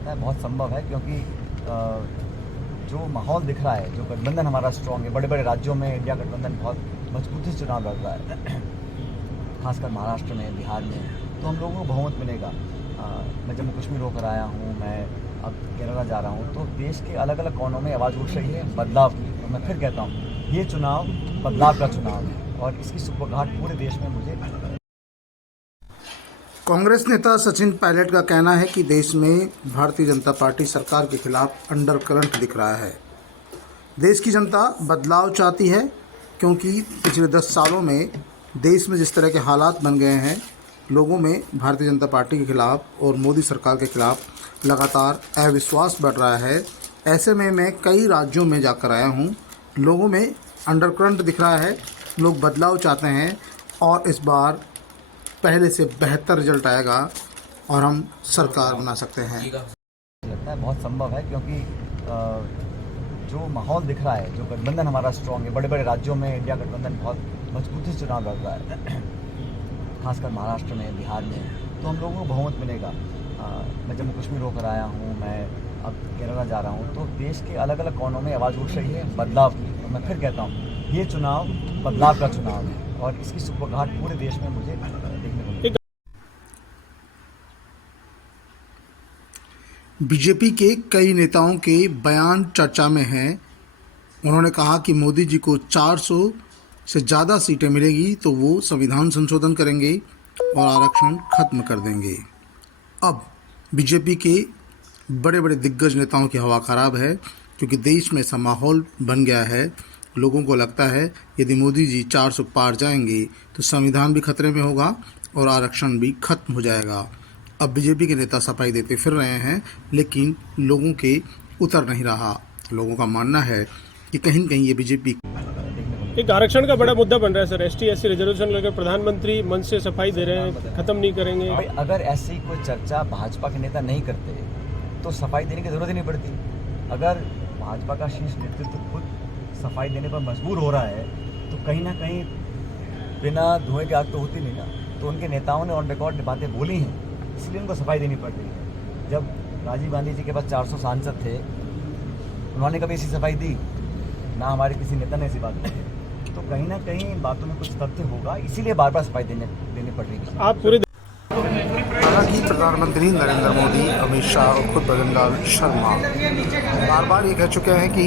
लगता है बहुत संभव है, क्योंकि जो माहौल दिख रहा है, जो गठबंधन हमारा स्ट्रांग है, बड़े बड़े राज्यों में इंडिया गठबंधन बहुत मजबूती से चुनाव लड़ रहा है, खासकर महाराष्ट्र में, बिहार में, तो हम लोगों को बहुमत मिलेगा। मैं जम्मू कश्मीर होकर आया हूँ, मैं अब केरला जा रहा हूँ, तो देश के अलग अलग कोनों में आवाज़ उठ रही है बदलाव की। और मैं फिर कहता हूँ, ये चुनाव बदलाव का चुनाव है और इसकी सुबगाहट पूरे देश में मुझे। कांग्रेस नेता सचिन पायलट का कहना है कि देश में भारतीय जनता पार्टी सरकार के खिलाफ अंडर करंट दिख रहा है। देश की जनता बदलाव चाहती है, क्योंकि पिछले 10 सालों में देश में जिस तरह के हालात बन गए हैं, लोगों में भारतीय जनता पार्टी के खिलाफ और मोदी सरकार के खिलाफ लगातार अविश्वास बढ़ रहा है। ऐसे में मैं कई राज्यों में जाकर आया हूँ, लोगों में अंडर करंट दिख रहा है, लोग बदलाव चाहते हैं और इस बार पहले से बेहतर रिजल्ट आएगा और हम सरकार बना सकते हैं। लगता है बहुत संभव है, क्योंकि जो माहौल दिख रहा है, जो गठबंधन हमारा स्ट्रांग है, बड़े बड़े राज्यों में इंडिया गठबंधन बहुत मजबूती से चुनाव लड़ रहा है, खासकर महाराष्ट्र में, बिहार में, तो हम लोगों को बहुमत मिलेगा। मैं जम्मू कश्मीर होकर आया हूँ, मैं अब केरला जा रहा हूँ, तो देश के अलग अलग कोनों में आवाज़ उठ रही है बदलाव की। और मैं फिर कहता हूँ, ये चुनाव बदलाव का चुनाव है और इसकी सुबगाहट पूरे देश में मुझे देखने को मिली। बीजेपी के कई नेताओं के बयान चर्चा में हैं। उन्होंने कहा कि मोदी जी को 400 से ज़्यादा सीटें मिलेगी तो वो संविधान संशोधन करेंगे और आरक्षण खत्म कर देंगे। अब बीजेपी के बड़े बड़े दिग्गज नेताओं की हवा खराब है, क्योंकि देश में ऐसा माहौल बन गया है। लोगों को लगता है यदि मोदी जी 400 पार जाएंगे तो संविधान भी खतरे में होगा और आरक्षण भी खत्म हो जाएगा। अब बीजेपी के नेता सफाई देते फिर रहे हैं, लेकिन लोगों के उतर नहीं रहा। लोगों का मानना है कि कहीं न कहीं ये बीजेपी एक आरक्षण का बड़ा मुद्दा बन रहा है सर। ST/SC रिजर्वेशन लेकर प्रधानमंत्री मन से सफाई दे रहे हैं, खत्म नहीं करेंगे। भाई, अगर ऐसी कोई चर्चा भाजपा के नेता नहीं करते तो सफाई देने की जरूरत ही नहीं पड़ती। अगर भाजपा का शीर्ष नेतृत्व खुद सफाई देने पर मजबूर हो रहा है तो कहीं ना कहीं बिना धुएं की आग तो होती नहीं ना। तो उनके नेताओं ने ऑन रिकॉर्ड बातें बोली हैं, इसलिए उनको सफाई देनी पड़ रही है। जब राजीव गांधी जी के पास 400 सांसद थे, उन्होंने कभी ऐसी सफाई दी ना, हमारे किसी नेता ने ऐसी बात की। तो कहीं ना कहीं इन बातों में कुछ तथ्य होगा, इसीलिए बार बार सफाई देनी पड़ रही है। आप पूरे हालांकि प्रधानमंत्री नरेंद्र मोदी, अमित शाह और खुद भजनलाल शर्मा बार बार ये कह चुके हैं कि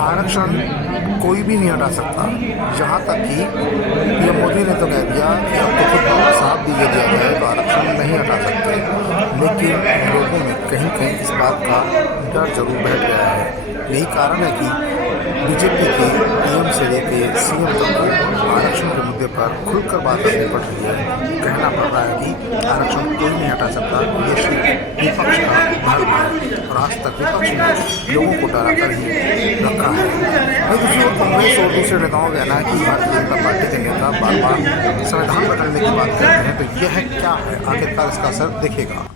आरक्षण कोई भी नहीं हटा सकता। यहाँ तक कि ये मोदी ने तो कह दिया कि अब तो खुद बाबा साहब भी ये दिया जाए तो आरक्षण नहीं हटा सकते। लेकिन लोगों में कहीं कहीं इस बात का डर जरूर बैठ गया है। यही कारण है कि बीजेपी के PM से लेकर CM तक को आरक्षण के मुद्दे पर खुलकर बात करनी पड़ रही है। कहना पड़ रहा है कि आरक्षण कोई नहीं हटा सकता। ये सिर्फ विपक्ष का धर्म है और आज तक विपक्ष ने लोगों को डरा कर ही रखा है। वहीं दूसरी ओर कांग्रेस और दूसरे नेताओं का कहना है कि भारतीय जनता पार्टी के नेता बार बार संविधान बदलने की बात करते हैं, तो यह क्या है, आखिरकार इसका असर दिखेगा।